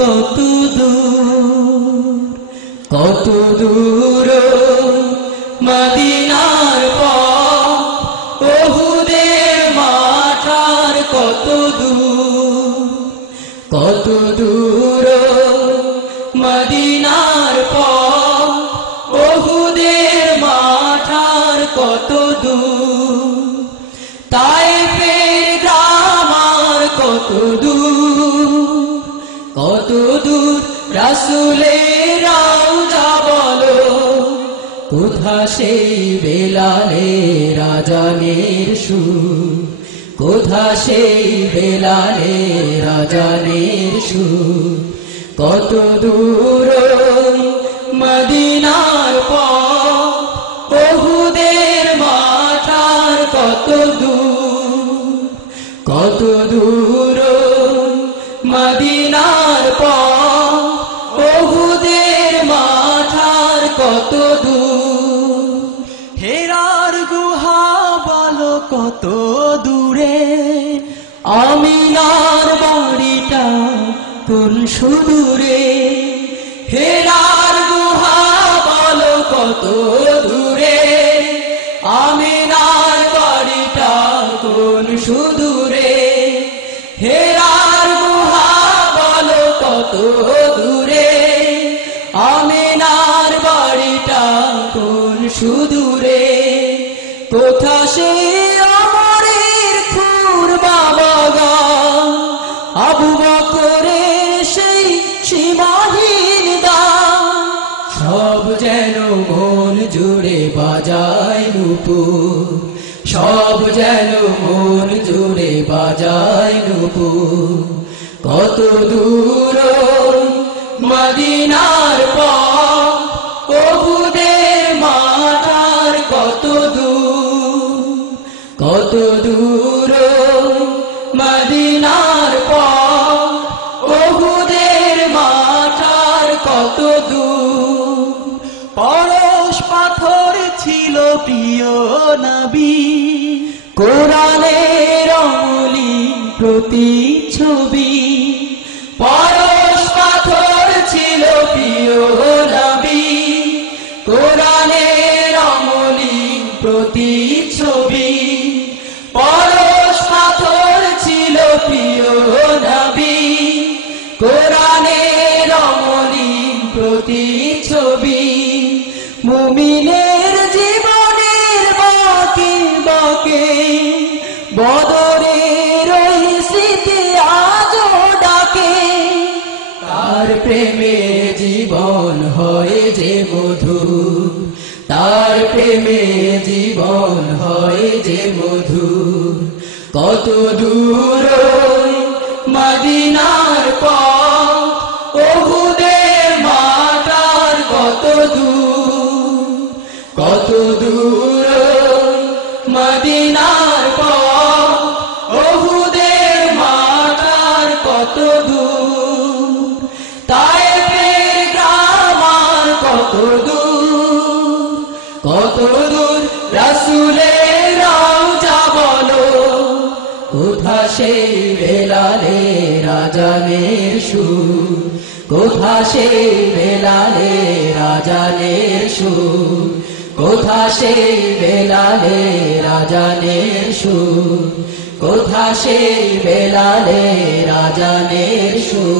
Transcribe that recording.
কত দূর, কত দূর মদিনার পথ, ওহুদের মাঠ আর কত দূর, কত দূর মদিনার পথ, ওহুদের মাঠ আর কত দূর, তায়েফের গ্রাম আর কত দূর, কত দূর রাসূলের রওজা বলো, কোথা সেই বেলালের আযানের সুর, কোথা সেই বেলালের আযানের সুর, কত দূর মদিনার পথ, ওহুদের মাঠ আর কত দূর, কত দূর মদিনার পথ, ওহুদের মাঠ আর কত দূর, হেরার গুহা বলো কত দূরে, আমিনার বাড়িটা কোন সুদূরে, হেরার গুহা বলো কত দূরে, আমিনার বাড়িটা কোন সুদূরে, হেরার গুহা বলো কত দূরে, আমিনার বাড়িটা কোন সুদূরে, কোথা সে অমরের খুরবা বাগান, আবু বকরের সেই সীমাহীন দান, সব যেন মন জুড়ে বাজায় নূপুর, সব যেন মন জুড়ে বাজায় নূপুর, কত দূর মদিনার পথ, ওহুদের মাঠ আর কত দূর, কত দূর মদিনার পথ, ওহুদের মাঠ আর কত দূর, পরশ পাথর ছিল প্রিয় নবী, কোরআনের অমূল্য প্রতিচ্ছবি, পরশ পাথর ছিল প্রিয় নবী, কোরআনের অমূল্য প্রতিচ্ছবি, পরশ পাথর ছিল প্রিয় নবী, কোরআনের অমূল্য প্রতিচ্ছবি, মুমিনের জীবনের বাঁকে বাঁকে বদরের ওই স্মৃতি আজও ডাকে, তার প্রেমে জীবন হয় যে মধুর, তার প্রেমে জীবন হয় যে মধুর, কত দূর মদিনার পথ, ওহুদের মাঠ আর কত দূর, কত দূর মদিনার পথ, ওহুদের মাঠ আর কত দূর, তায়েফের গ্রাম আর কত দূর, কত দূর রাসূলের রওজা বলো, কোথা সেই বেলালের আযানের সুর, কোথা সেই বেলালের আযানের সুর, কোথা সেই বেলালের আযানের সুর, কোথা সেই বেলালের আযানের সুর।